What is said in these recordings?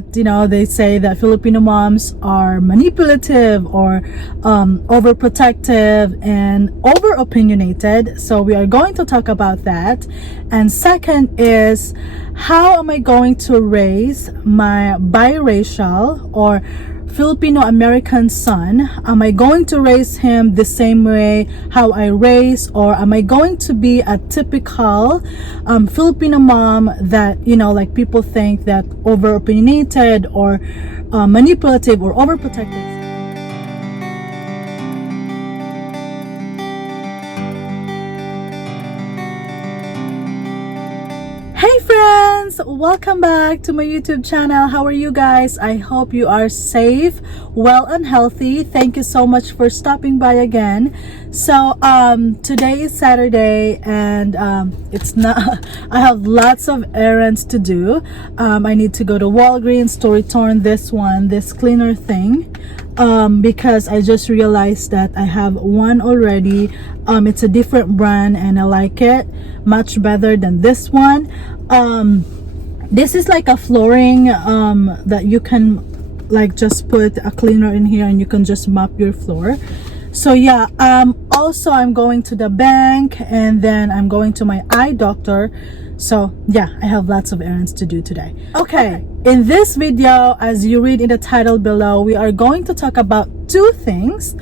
that, they say that Filipino moms are manipulative or overprotective and over opinionated. So we are going to talk about that. And second is, how am I going to raise my biracial or Filipino American son? Am I going to raise him the same way how I raise, or am I going to be a typical Filipino mom that, like people think that over opinionated or manipulative or overprotective? Hey friends, welcome back to my YouTube channel. How are you guys? I hope you are safe, well and healthy. Thank you so much for stopping by again. So today is Saturday and it's not I have lots of errands to do. I need to go to Walgreens to return this cleaner thing because I just realized that I have one already. It's a different brand and I like it much better than this one. This is like a flooring that you can like just put a cleaner in here and you can just mop your floor. So yeah, also I'm going to the bank and then I'm going to my eye doctor. So yeah, I have lots of errands to do today. Okay, in this video, as you read in the title below, we are going to talk about two things.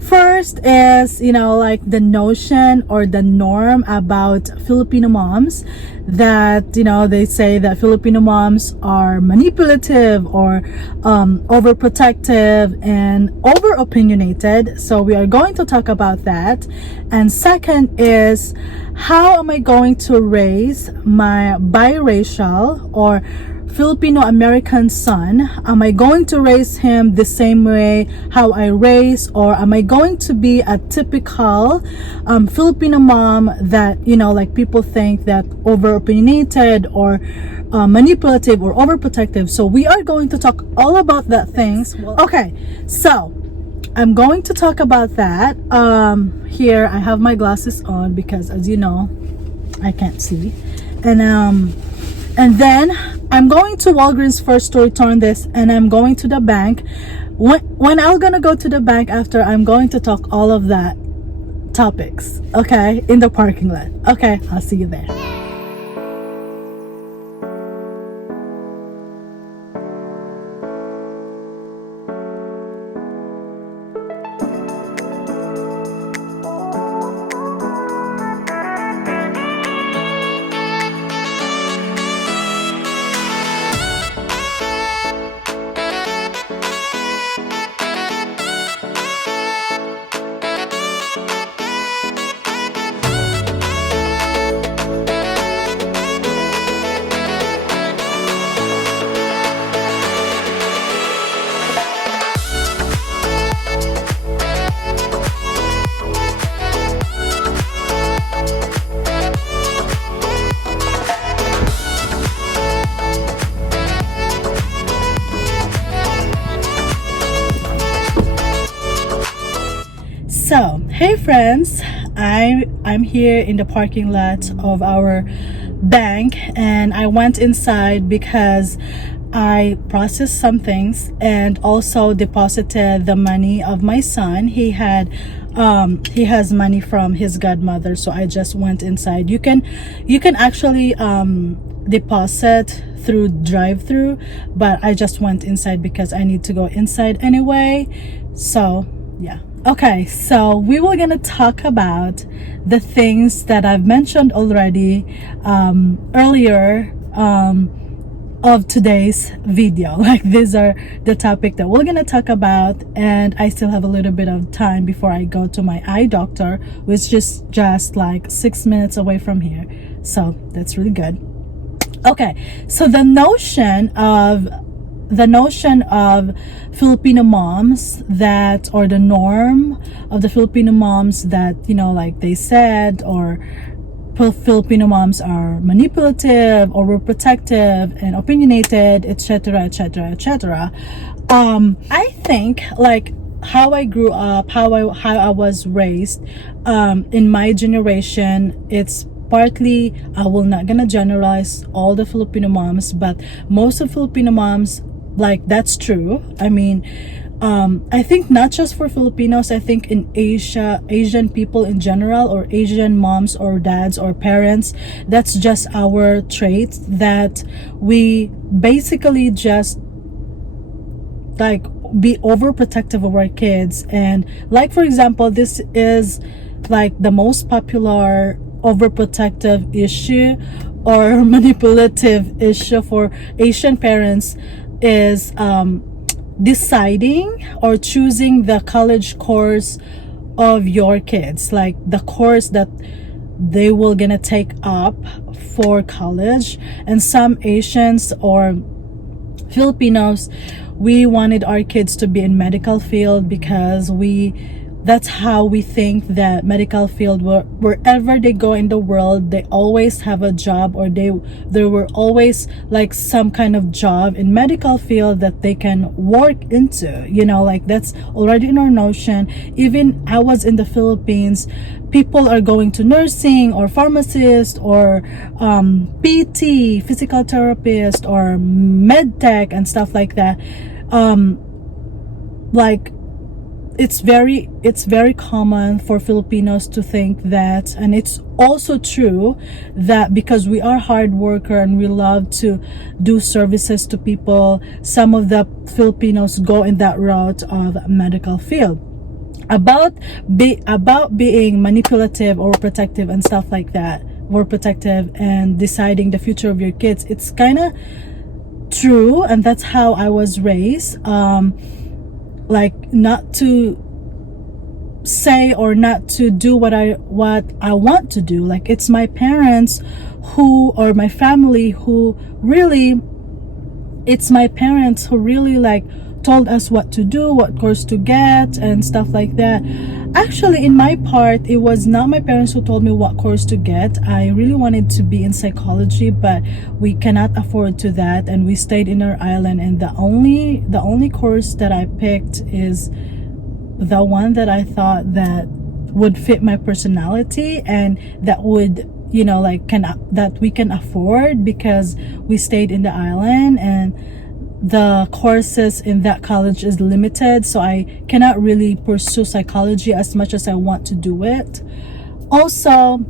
First is, like the notion or the norm about Filipino moms that, they say that Filipino moms are manipulative or overprotective and over opinionated. So we are going to talk about that. And second is, how am I going to raise my biracial or Filipino American son? Am I going to raise him the same way how I raise, or am I going to be a typical Filipino mom that, like people think that over opinionated or manipulative or overprotective? So we are going to talk all about that things. Okay, so I'm going to talk about that. Here I have my glasses on because, as you know, I can't see. And then I'm going to Walgreens first to return this, and I'm going to the bank. When I'm gonna go to the bank after, I'm going to talk all of that topics, okay, in the parking lot. Okay, I'll see you there. So, hey friends, I'm here in the parking lot of our bank, and I went inside because I processed some things and also deposited the money of my son. He has money from his godmother, so I just went inside. You can actually deposit through drive-through, but I just went inside because I need to go inside anyway. So yeah. Okay, so we were gonna talk about the things that I've mentioned already earlier of today's video. Like, these are the topic that we're gonna talk about, and I still have a little bit of time before I go to my eye doctor, which is just like 6 minutes away from here. So that's really good. Okay, so the notion of Filipino moms that, or the norm of the Filipino moms that, like they said, or Filipino moms are manipulative, overprotective, and opinionated, etc., etc., etc. I think, like, how I grew up, how I was raised, in my generation, it's partly, I will not gonna generalize all the Filipino moms, but most of Filipino moms like that's true. I mean, I think not just for Filipinos, I think in Asian people in general, or Asian moms or dads or parents, that's just our trait, that we basically just like be overprotective of our kids. And like, for example, this is like the most popular overprotective issue or manipulative issue for Asian parents is deciding or choosing the college course of your kids, like the course that they will gonna take up for college. And some Asians or Filipinos, we wanted our kids to be in medical field because that's how we think that medical field, wherever they go in the world, they always have a job, or there were always like some kind of job in medical field that they can work into, you know, like that's already in our notion. Even I was in the Philippines, people are going to nursing or pharmacist or PT, physical therapist, or med tech and stuff like that. Like it's very common for Filipinos to think that, and it's also true, that because we are hard worker and we love to do services to people, some of the Filipinos go in that route of medical field. About being manipulative or protective and stuff like that, or protective and deciding the future of your kids, it's kind of true, and that's how I was raised. Like not to say or not to do what I want to do. Like it's my parents who, or my family who really, it's my parents who really like told us what to do, what course to get and stuff like that. Actually, in my part, it was not my parents who told me what course to get. I really wanted to be in psychology, but we cannot afford to that, and we stayed in our island, and the only course that I picked is the one that I thought that would fit my personality and that would, you know, like that we can afford, because we stayed in the island and the courses in that college is limited, so I cannot really pursue psychology as much as I want to do it. Also,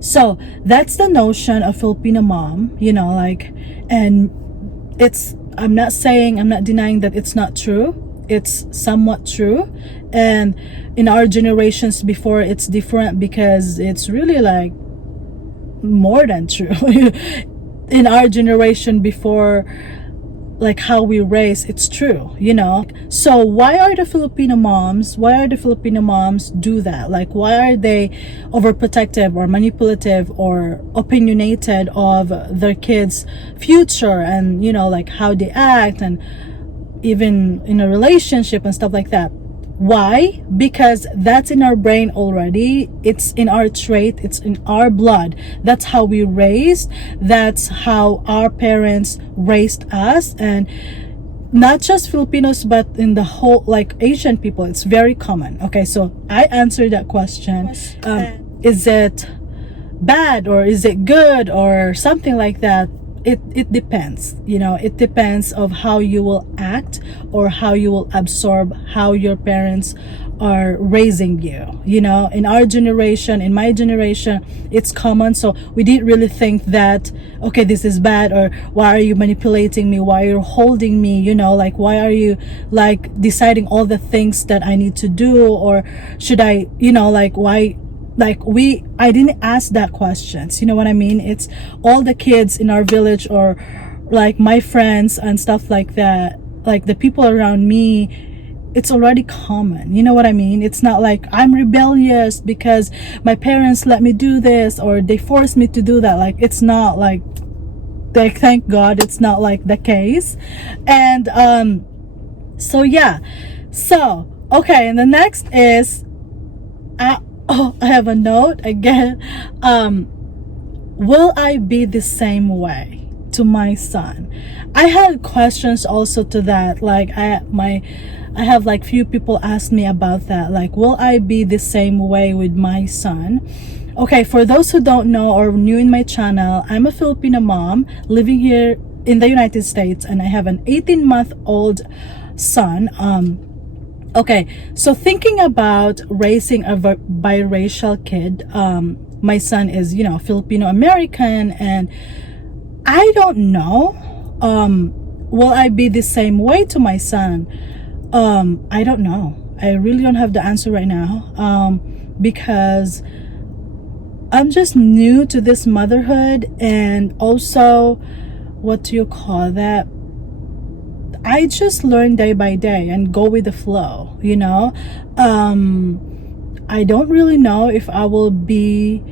so that's the notion of Filipino mom, you know, like, and I'm not denying that it's not true. It's somewhat true, and in our generations before, it's different, because it's really like more than true. In our generation before, like how we raise, it's true, you know. So why are the Filipino moms do that? Like, why are they overprotective or manipulative or opinionated of their kids' future, and, you know, like how they act, and even in a relationship and stuff like that? Why? Because that's in our brain already. It's in our trait. It's in our blood. That's how we raised. That's how our parents raised us. And not just Filipinos, but in the whole, like Asian people, it's very common. Okay, so I answered that question. Is it bad or is it good or something like that? It depends, you know. It depends of how you will act or how you will absorb how your parents are raising you, you know. In our generation, in my generation, it's common, so we didn't really think that, okay, this is bad, or why are you manipulating me, why are you holding me, you know, like why are you like deciding all the things that I need to do, or should I, you know, like why, like I didn't ask that questions, you know what I mean. It's all the kids in our village, or like my friends and stuff like that, like the people around me, it's already common, you know what I mean. It's not like I'm rebellious because my parents let me do this or they forced me to do that. Like it's not like, thank God it's not like the case. And so yeah, so okay, and the next is I have a note again. Will I be the same way to my son? I had questions also to that. Like I have like few people ask me about that. Like, will I be the same way with my son? Okay, for those who don't know or new in my channel, I'm a Filipino mom living here in the United States, and I have an 18-month-old son. Okay, so thinking about raising a biracial kid, my son is, you know, Filipino American, and I don't know, will I be the same way to my son? I don't know. I really don't have the answer right now, because I'm just new to this motherhood, and also, what do you call that? I just learn day by day and go with the flow, you know. I don't really know if I will be,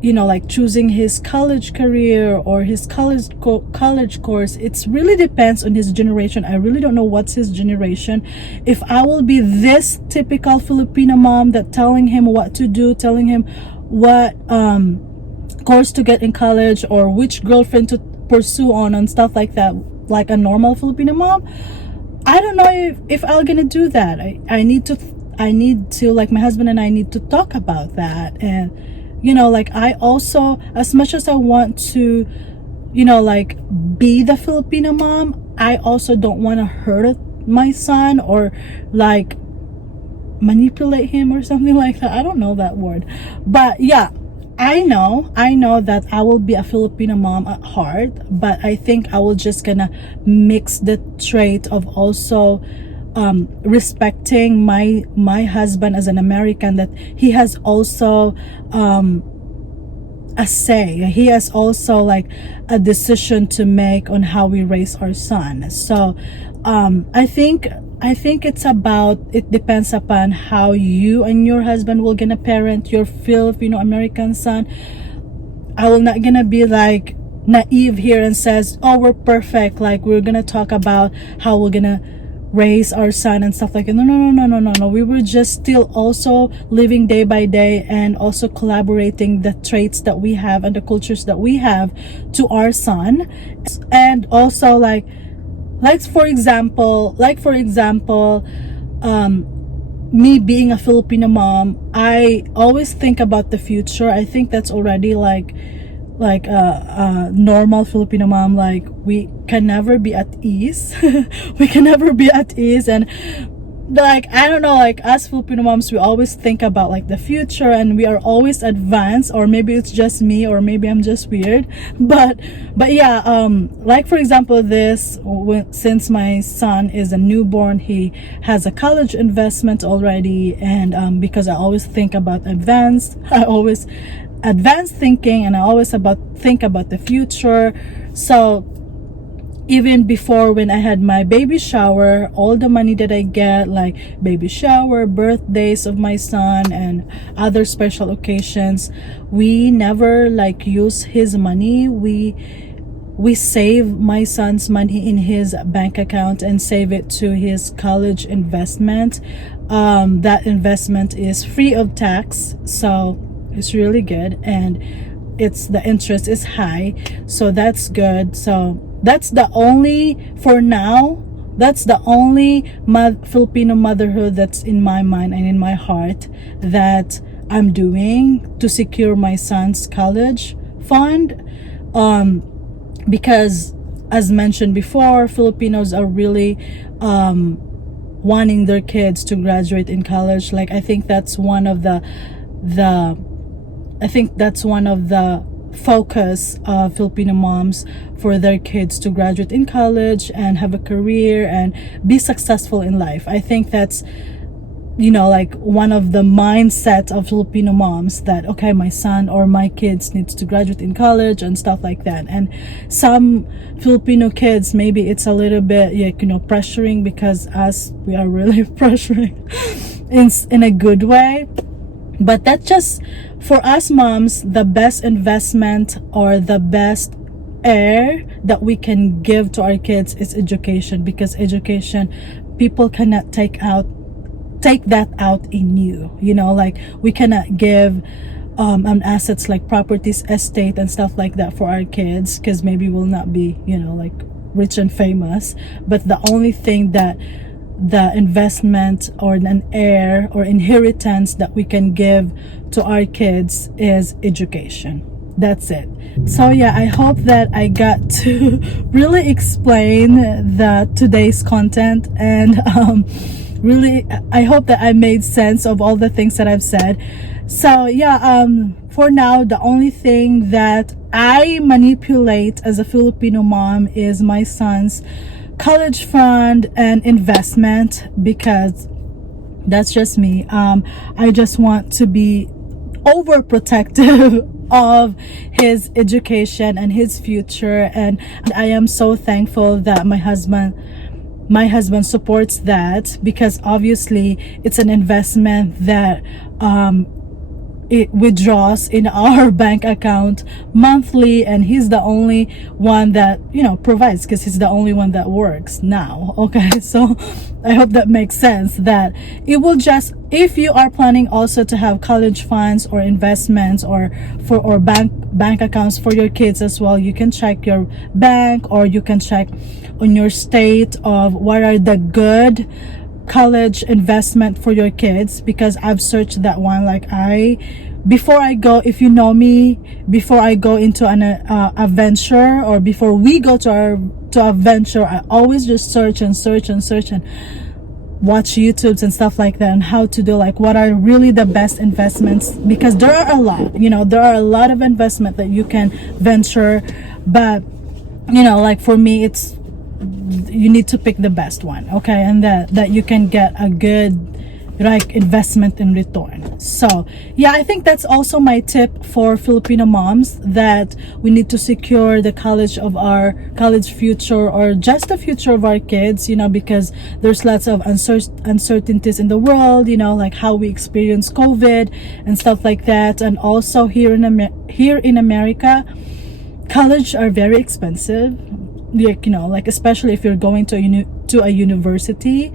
you know, like choosing his college career or his college course. It really depends on his generation. I really don't know what's his generation. If I will be this typical Filipino mom that telling him what to do, telling him what course to get in college or which girlfriend to pursue on and stuff like that, like a normal Filipino mom, I don't know if I'm gonna do that. I need to, like, my husband and I need to talk about that. And you know, like, I also, as much as I want to, you know, like, be the Filipino mom, I also don't want to hurt my son or like manipulate him or something like that. I don't know that word, but yeah, I know that I will be a Filipino mom at heart, but I think I will just gonna mix the trait of also respecting my husband as an American, that he has also a say. He has also like a decision to make on how we raise our son. So I think it depends upon how you and your husband will gonna parent your Filipino American son. I will not gonna be like naive here and says, oh, we're perfect, like we're gonna talk about how we're gonna raise our son and stuff like that. No. We were just still also living day by day and also collaborating the traits that we have and the cultures that we have to our son. And also like for example, me being a Filipino mom, I always think about the future. I think that's already like a normal Filipino mom. Like, we can never be at ease. We can never be at ease. And like, I don't know, like, as Filipino moms, we always think about like the future, and we are always advanced, or maybe it's just me, or maybe I'm just weird, but yeah, like for example, since my son is a newborn, he has a college investment already, and because I always think about advanced thinking, and I always think about the future. So even before, when I had my baby shower, all the money that I get, like baby shower, birthdays of my son, and other special occasions, we never like use his money. We save my son's money in his bank account and save it to his college investment. That investment is free of tax, so it's really good, and the interest is high, so that's good. So that's the only, for now, that's the only Filipino motherhood that's in my mind and in my heart that I'm doing to secure my son's college fund. Because as mentioned before, Filipinos are really wanting their kids to graduate in college. Like, I think that's one of the focus of Filipino moms, for their kids to graduate in college and have a career and be successful in life. I think that's, you know, like one of the mindset of Filipino moms, that okay, my son or my kids needs to graduate in college and stuff like that. And some Filipino kids, maybe it's a little bit, you know, pressuring, because us, we are really pressuring in a good way. But that's just, for us moms, the best investment or the best air that we can give to our kids is education. Because education, people cannot take that out in you, you know, like we cannot give assets like properties, estate and stuff like that for our kids, because maybe we'll not be, you know, like rich and famous. But the only thing that the investment or an heir or inheritance that we can give to our kids is education. That's it. So yeah, I hope that I got to really explain the today's content, and really I hope that I made sense of all the things that I've said. So yeah, for now, the only thing that I manipulate as a Filipino mom is my son's college fund and investment, because that's just me. I just want to be overprotective of his education and his future, and I am so thankful that my husband supports that, because obviously it's an investment that it withdraws in our bank account monthly, and he's the only one that, you know, provides, because he's the only one that works now. Okay, so I hope that makes sense, that it will just, if you are planning also to have college funds or investments or bank accounts for your kids as well, you can check your bank, or you can check on your state of what are the good college investment for your kids, because I've searched that one. Like, before I go, if you know me, before I go into a venture, or before we go to a venture, I always just search and watch YouTubes and stuff like that, and how to do, like, what are really the best investments, because there are a lot, you know, there are a lot of investment that you can venture, but you know, like for me, it's, you need to pick the best one, okay, and that you can get a good, like, investment in return. So yeah, I think that's also my tip for Filipino moms, that we need to secure the college future, or just the future of our kids, you know, because there's lots of uncertainties in the world, you know, like how we experience COVID and stuff like that. And also here in America, college are very expensive, like, you know, like, especially if you're going to a university,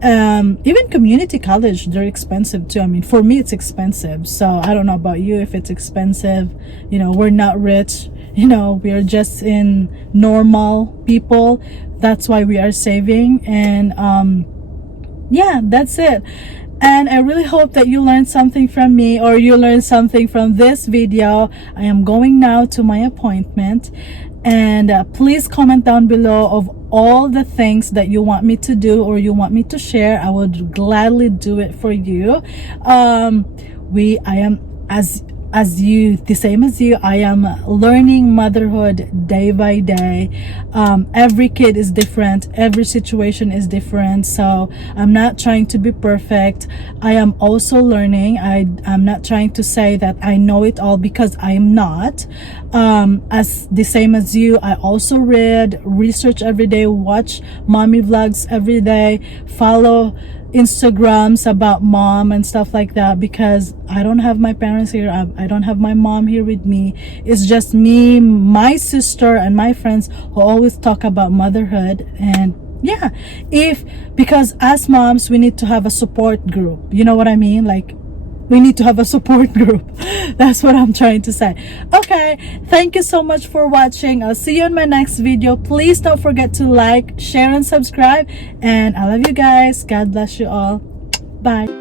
even community college, they're expensive too. I mean, for me, it's expensive. So I don't know about you if it's expensive. You know, we're not rich, you know, we are just in normal people. That's why we are saving. And yeah, that's it. And I really hope that you learned something from me, or you learned something from this video. I am going now to my appointment, and please comment down below of all the things that you want me to do or you want me to share. I would gladly do it for you. I am, the same as you, I am learning motherhood day by day. Every kid is different, every situation is different, so I'm not trying to be perfect. I am also learning. I'm not trying to say that I know it all, because I am not. As the same as you, I also research every day, watch mommy vlogs every day, follow Instagrams about mom and stuff like that, because I don't have my parents here. I don't have my mom here with me. It's just me, my sister, and my friends who always talk about motherhood. And yeah, because as moms, we need to have a support group, you know what I mean? Like, we need to have a support group. That's what I'm trying to say. Okay, thank you so much for watching. I'll see you in my next video. Please don't forget to like, share, and subscribe. And I love you guys. God bless you all. Bye.